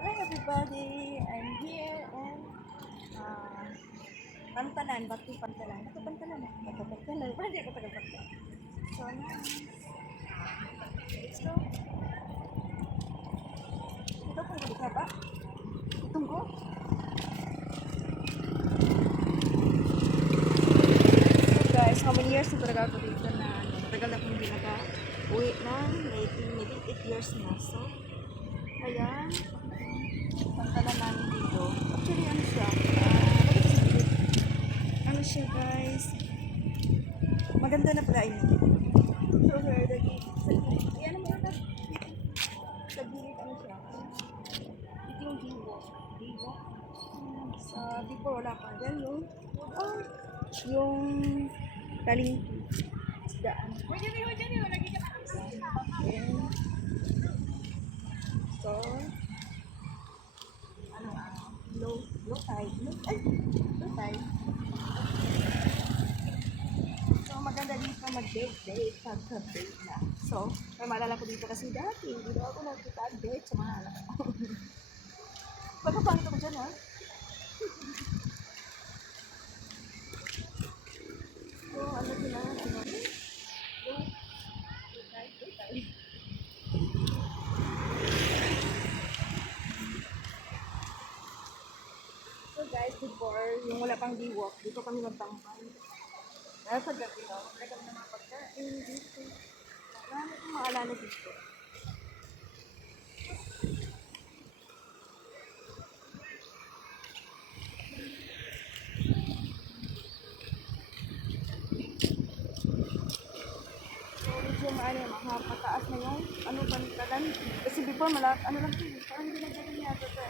Hello everybody, I'm here on Pantalan, Batu Pantalan. Ito Pantalan eh. Ito Pantalan. Pwede ako taga-Pantalan. So, let's go. Ito kung gulit na ba? Tunggu. So guys, how many years na talaga ako dito na matagal na akong hindi naka-uwi na. Maybe 8 years na. So, ayan. Pantalan namin dito. Actually, ano siya? Ano siya guys? Maganda na pala ini. So, where the gate? Sa gilid. Ayan naman na. Sa gilid, ano siya? Ito yung D-walk. D-walk. Sa before wala pa. Then yung galing daan. So, low tide. Low tide. So, maganda dito mag-date pagka-date na. So, may maalala ko dito kasi dati, hindi daw ako nagkita-date sa mga anak ko. Pagkapangit ako dyan, ha? So, ano sila? Low tide. So guys, before, yung wala pang D-walk, dito kami magtangkay. Dahil sa gabi daw, wala kami na mga pagkain dito. Marami kong maalala dito. So, medyo makapataas na yung Pantalan. Kasi before, ano lang ito, parang hindi na dyan yata ito.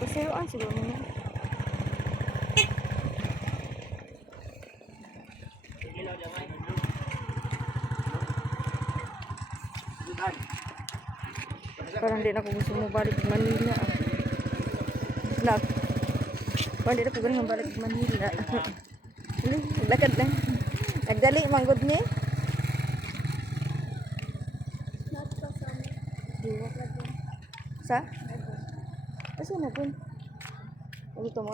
Paseroan siguro niya. Parang di na ako gusto mo balik ke Manila. Love. Parang di na ako ganun balik ke Manila. Lakad lang. Nagdali, manggod ni. Sa? Kasi na po. Dito mo?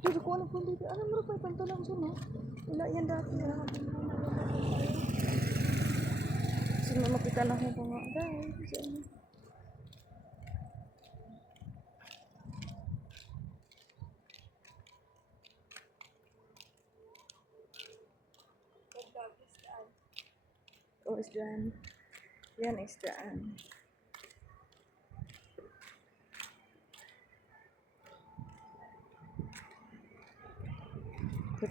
Dito ko ano po dito. Ano mo pa Pantalan siya no? Wala yan dati. Sino makita lang mo pa nga. Guys. Oh, isdaan. Yan, isdaan.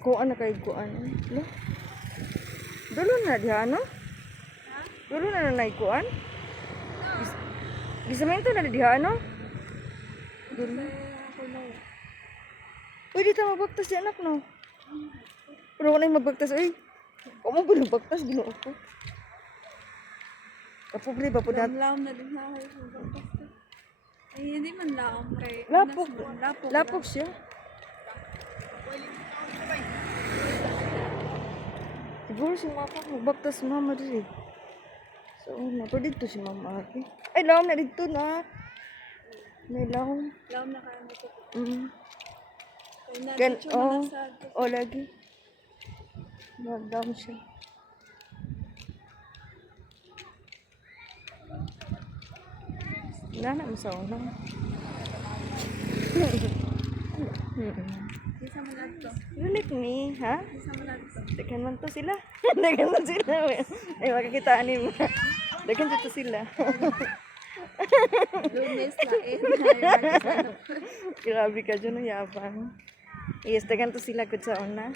Kuan na kay kuan. No? Dulo na diha, no? Dulo na na kuan? Gisamento na diha, no? Dulo. Uy, dito magbagtas si anak, no? Pero wala yung magbagtas, uy. Kung mo ba nagbagtas, ginoo ko. Kapobre ba po dati? Laom na din na kayo. Ay, hindi man laom kay... Lapok. Lapok. Lapok siya. Siguro si Mama magbagtas si Mama rin. So, nato dito si Mama. Ay, laom na dito na. May laom. Laom na kayo mo ito. Gan, oh, lagi. Laom siya. Nana mo sa unang. Isa mo na ito. You like me, ha? Isa mo na ito. Dagan man to sila. Dagan man sila. Ay, makakitaan mo. Dagan dito sila. Lunes na eh. Grabe ka dyan, yabang. Yes, dagan to sila kung sa una.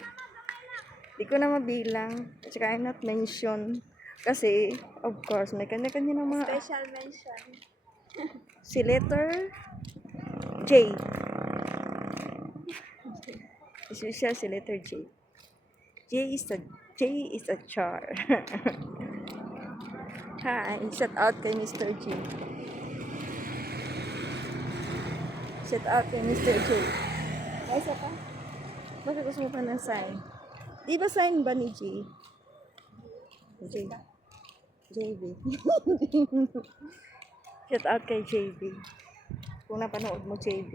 Di ko na mabilang. At saka I'm not mention. Kasi, of course, may kanya-kanya ng mga... Special mention. Si letter J. Siya si letter J. J is a char. Hi, shout out kay Mr. G. Shout out kay Mr. J. May isa pa? Bakit gusto mo pa ng sign? Di ba sign ba ni G? J. JB. Shout out kay JB. Kung napanood mo JB,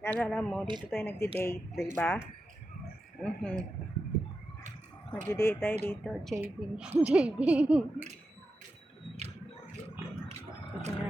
naalala mo, dito tayo nagde-date, di ba? Nagde-date tayo dito, JB. JB. Ito na.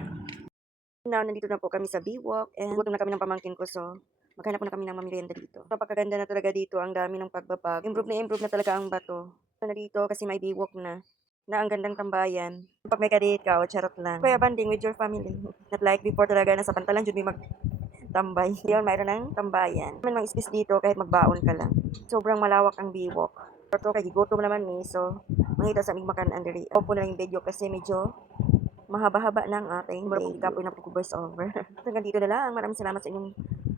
Now, nandito na po kami sa B-Walk and gutom na kami ng pamangkin ko, so maghanap na kami ng mamerienda dito. Napakaganda na talaga dito, ang dami ng pagbabag. Improve na talaga ang bato. Na dito kasi may B-Walk na ang gandang tambayan. Pag may kadate ka, o charot lang. Kaya banding with your family. Not like before talaga, nasa pantalan, dyan may magtambay. Ngayon, mayroon ng tambayan. May mga space dito kahit magbaon ka lang. Sobrang malawak ang B-Walk. Ito, kay gutom naman ni, so makita sa aming makan andiri. Opo na lang yung video kasi medyo mahaba-haba ng ating day. Kapoy na pag-voice over. Hanggang dito na lang. Maraming salamat sa inyong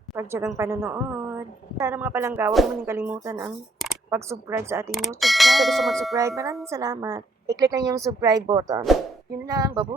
pagtsagang panonood. Sana mga palangga, huwag naman yung kalimutan ang pag-subscribe sa ating YouTube channel. Kung gusto mag-subscribe, maraming salamat. I-click lang yung subscribe button. Yun lang, babu!